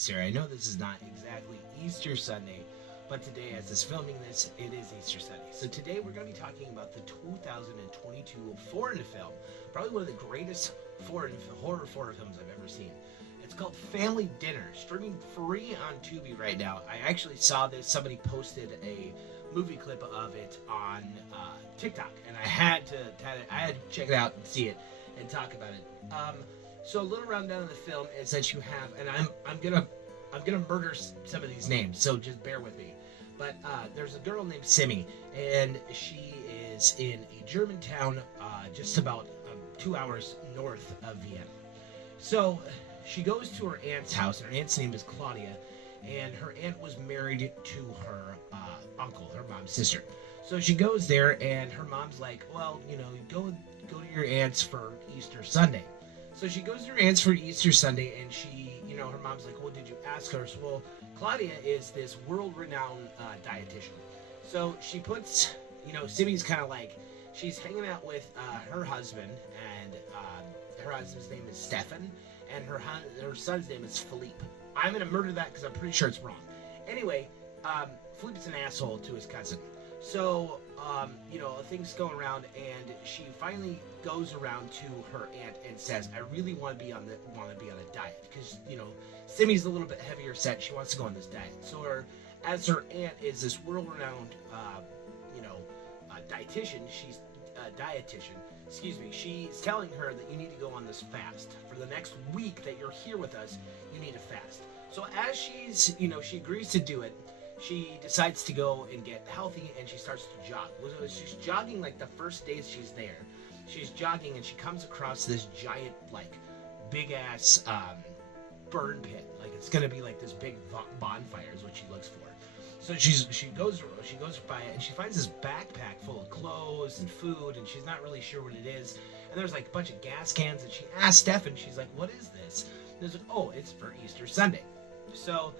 Easter. I know this is not exactly Easter Sunday, but today, as is filming this, it is Easter Sunday. So today we're going to be talking about the 2022 foreign film, probably one of the greatest horror films I've ever seen. It's called Family Dinner, streaming free on Tubi right now. I actually saw this. Somebody posted a movie clip of it on TikTok, and I had to check it out and see it and talk about it. So a little rundown of the film is that you have, and I'm gonna murder some of these names, so just bear with me. But there's a girl named Simi, and she is in a German town just about 2 hours north of Vienna. So she goes to her aunt's house, and her aunt's name is Claudia, and her aunt was married to her uncle, her mom's sister. So she goes there, and her mom's like, well, you know, go to your aunt's for Easter Sunday. So she goes to her aunt's for Easter Sunday, and she, you know, her mom's like, well, did you ask her? So, well, Claudia is this world-renowned dietitian. So she puts, you know, Simi's kind of like, she's hanging out with her husband, and her husband's name is Stefan, and her son's name is Philippe. I'm going to murder that because I'm pretty sure it's wrong. Anyway, Philippe's an asshole to his cousin. So, you know, things go around, and she finally goes around to her aunt and says, I really want to be on a diet, because, you know, Simi's a little bit heavier set. She wants to go on this diet. So as her aunt is this world-renowned, dietitian, she's telling her that you need to go on this fast. For the next week that you're here with us, you need to fast. So as she's, you know, she agrees to do it, she decides to go and get healthy, and she starts to jog. She's jogging like the first days she's there. She's jogging, and she comes across this giant, like, big-ass burn pit. Like, it's going to be like this big bonfire is what she looks for. So she goes by it, and she finds this backpack full of clothes and food, and she's not really sure what it is. And there's like a bunch of gas cans, and she asks Stefan, she's like, what is this? And there's like, oh, it's for Easter Sunday. So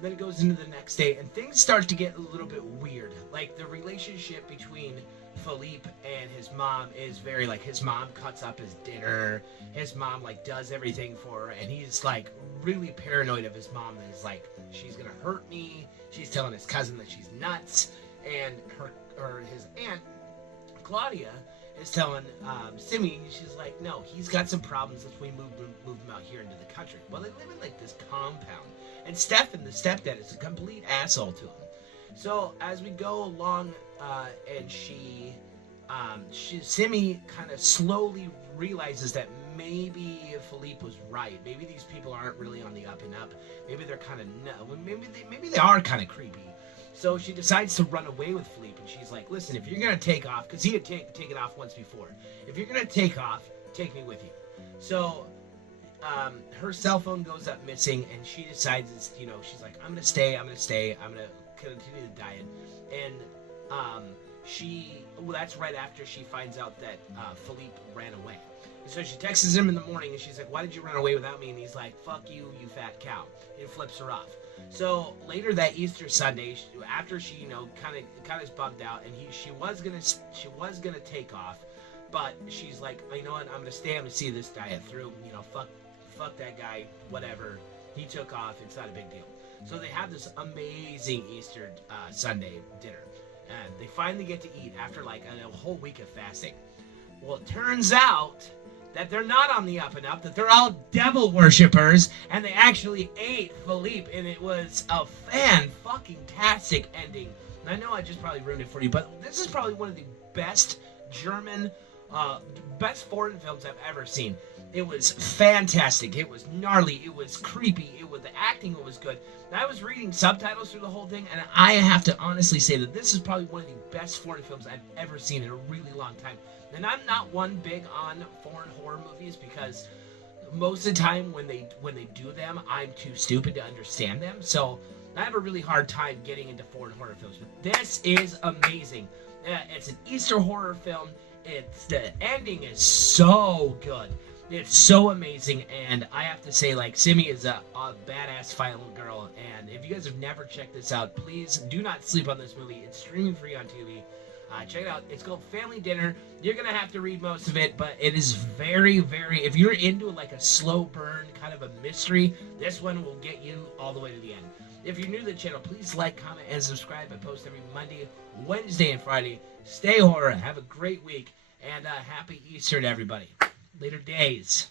then it goes into the next day, and things start to get a little bit weird. Like, the relationship between Philippe and his mom is very, like, his mom cuts up his dinner, his mom, like, does everything for her, and he's, like, really paranoid of his mom, and is like, she's gonna hurt me. She's telling his cousin that she's nuts, and his aunt, Claudia, is telling Simi, she's like, no, he's got some problems if we move him out here into the country. Well, they live in, like, this compound, and Stefan, the stepdad, is a complete asshole to him. So as we go along, and Simi kind of slowly realizes that maybe Philippe was right. Maybe these people aren't really on the up and up. Maybe they're kind of maybe they are kind of creepy. So she decides to run away with Philippe, and she's like, listen, if you're gonna take off, because he had taken off once before, if you're gonna take off, take me with you. So her cell phone goes up missing, and she decides, you know, she's like, I'm gonna continue the diet. And that's right after she finds out that Philippe ran away. And so she texts him in the morning, and she's like, why did you run away without me? And he's like, fuck you, you fat cow. And flips her off. So later that Easter Sunday, after she, you know, kind of is bummed out, and she was gonna take off, but she's like, you know what, I'm gonna see this diet through. You know, fuck that guy, whatever. He took off. It's not a big deal. So they have this amazing Easter Sunday dinner. And they finally get to eat after like a whole week of fasting. Well, it turns out that they're not on the up and up, that they're all devil worshippers, and they actually ate Philippe, and it was a fan-fucking-tastic ending. And I know I just probably ruined it for you, but this is probably one of the best best foreign films I've ever seen. It was fantastic. It was gnarly. It was creepy. The acting was good. And I was reading subtitles through the whole thing, and I have to honestly say that this is probably one of the best foreign films I've ever seen in a really long time. And I'm not one big on foreign horror movies, because most of the time when they do them, I'm too stupid to understand them. So I have a really hard time getting into foreign horror films. But this is amazing. It's an Easter horror film. The ending is so good. It's so amazing, and I have to say, like, Simi is a badass final girl, and if you guys have never checked this out, please do not sleep on this movie. It's streaming free on Tubi. Check it out. It's called Family Dinner. You're going to have to read most of it, but it is very, very... If you're into like a slow burn, kind of a mystery, this one will get you all the way to the end. If you're new to the channel, please like, comment, and subscribe. I post every Monday, Wednesday, and Friday. Stay horror. Have a great week, and happy Easter to everybody. Later days.